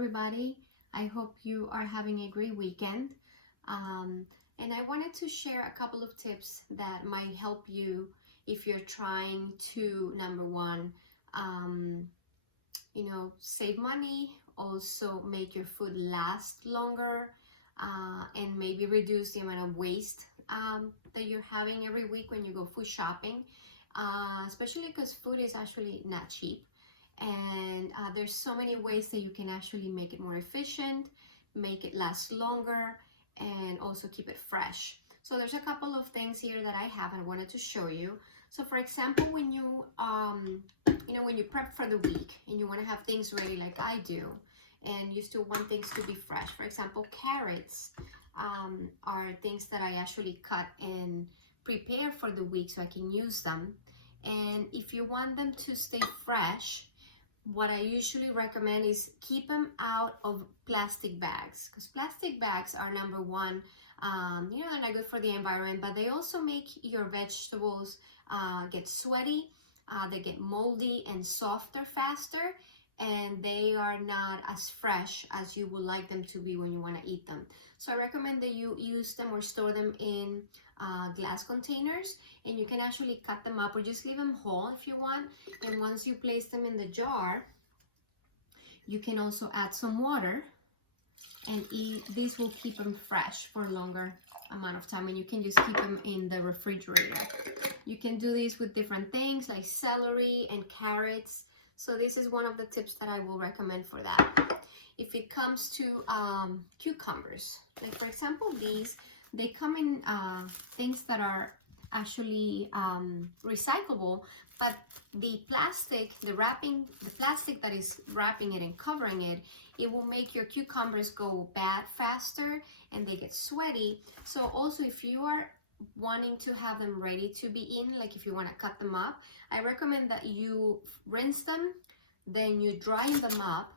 everybody. I hope you are having a great weekend. And I wanted to share a couple of tips that might help you if you're trying to, number one, save money, also make your food last longer, and maybe reduce the amount of waste that you're having every week when you go food shopping, especially because food is actually not cheap. And there's so many ways that you can actually make it more efficient, make it last longer, and also keep it fresh. So there's a couple of things here that I have and I wanted to show you. So for example, when you when you prep for the week and you want to have things ready like I do, and you still want things to be fresh. For example, carrots are things that I actually cut and prepare for the week so I can use them. And if you want them to stay fresh, what I usually recommend is keep them out of plastic bags, because plastic bags are, number one, they're not good for the environment, but they also make your vegetables get sweaty, they get moldy and softer faster, and they are not as fresh as you would like them to be when you want to eat them. So I recommend that you use them or store them in glass containers, and you can actually cut them up or just leave them whole if you want. And once you place them in the jar, you can also add some water, and this will keep them fresh for a longer amount of time, and you can just keep them in the refrigerator. You can do this with different things like celery and carrots. So this is one of the tips that I will recommend for that. If it comes to cucumbers, like for example these, they come in things that are actually recyclable, but the plastic that is wrapping it and covering it, it will make your cucumbers go bad faster and they get sweaty. So also, if you are wanting to have them ready to be eaten, like if you want to cut them up, I recommend that you rinse them, then you dry them up,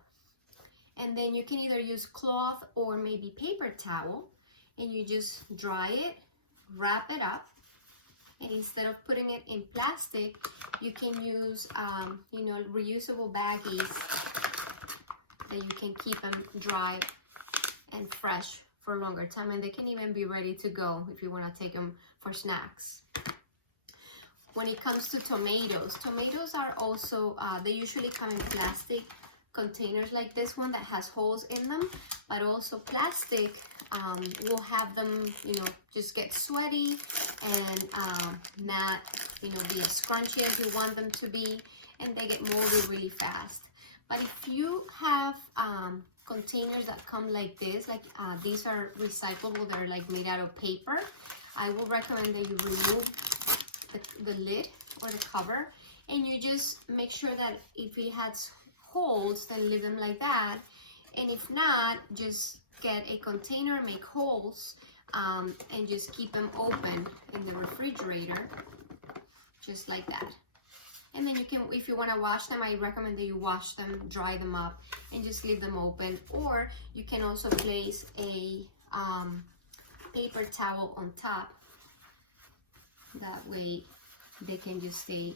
and then you can either use cloth or maybe paper towel, and you just dry it, wrap it up, and instead of putting it in plastic, you can use reusable baggies that you can keep them dry and fresh for a longer time, and they can even be ready to go if you want to take them for snacks. When it comes to tomatoes are also, they usually come in plastic containers like this one that has holes in them, but also plastic will have them, just get sweaty and not, be as scrunchy as you want them to be, and they get moldy really fast. But if you have containers that come like this, these are recyclable, they're like made out of paper, I will recommend that you remove the lid or the cover, and you just make sure that if it has holes, then leave them like that, and if not, just get a container, make holes, and just keep them open in the refrigerator, just like that. And then you can, if you want to wash them, I recommend that you wash them, dry them up, and just leave them open. Or you can also place a paper towel on top. That way they can just stay,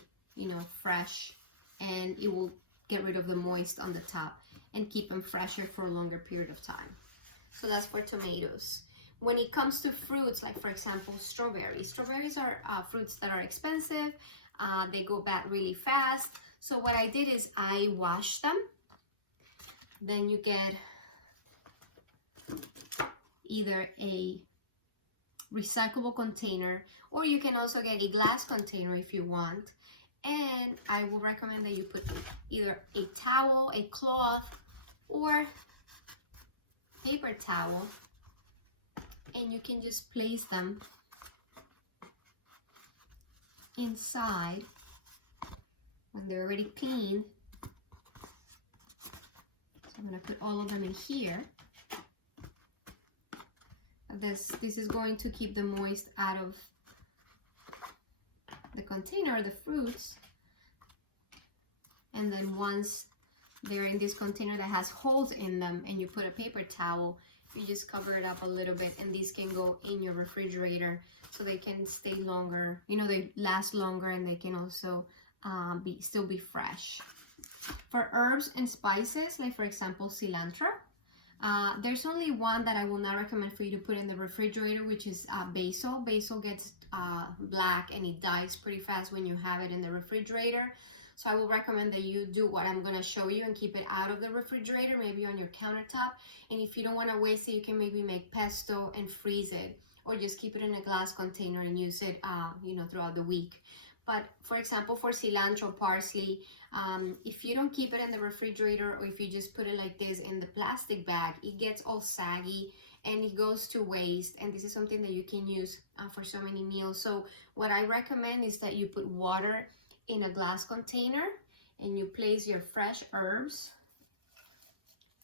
fresh, and it will get rid of the moist on the top and keep them fresher for a longer period of time. So that's for tomatoes. When it comes to fruits, like for example, strawberries. Strawberries are fruits that are expensive. They go bad really fast. So what I did is I washed them. Then you get either a recyclable container, or you can also get a glass container if you want. And I will recommend that you put either a towel, a cloth, or paper towel, and you can just place them inside when they're already clean. So I'm going to put all of them in here. This is going to keep the moist out of the container, the fruits. And then once they're in this container that has holes in them, and you put a paper towel, you just cover it up a little bit, and these can go in your refrigerator so they can stay longer, they last longer, and they can also still be fresh. For herbs and spices, like for example cilantro, there's only one that I will not recommend for you to put in the refrigerator, which is basil. Basil gets black and it dies pretty fast when you have it in the refrigerator. So I will recommend that you do what I'm gonna show you and keep it out of the refrigerator, maybe on your countertop. And if you don't wanna waste it, you can maybe make pesto and freeze it, or just keep it in a glass container and use it, throughout the week. But for example, for cilantro, parsley, if you don't keep it in the refrigerator, or if you just put it like this in the plastic bag, it gets all saggy and it goes to waste. And this is something that you can use for so many meals. So what I recommend is that you put water in a glass container and you place your fresh herbs,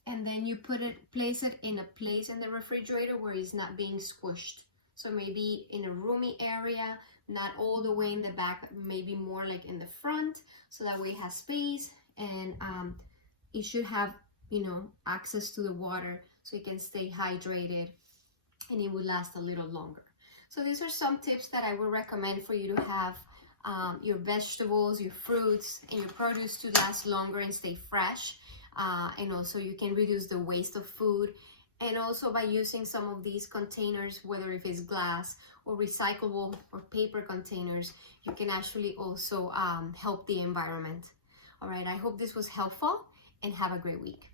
and then you place it in a place in the refrigerator where it's not being squished. So maybe in a roomy area, not all the way in the back, maybe more like in the front, so that way it has space, and it should have, access to the water so it can stay hydrated and it will last a little longer. So these are some tips that I would recommend for you to have your vegetables, your fruits, and your produce to last longer and stay fresh. And also you can reduce the waste of food. And also by using some of these containers, whether if it's glass or recyclable or paper containers, you can actually also help the environment. All right, I hope this was helpful and have a great week.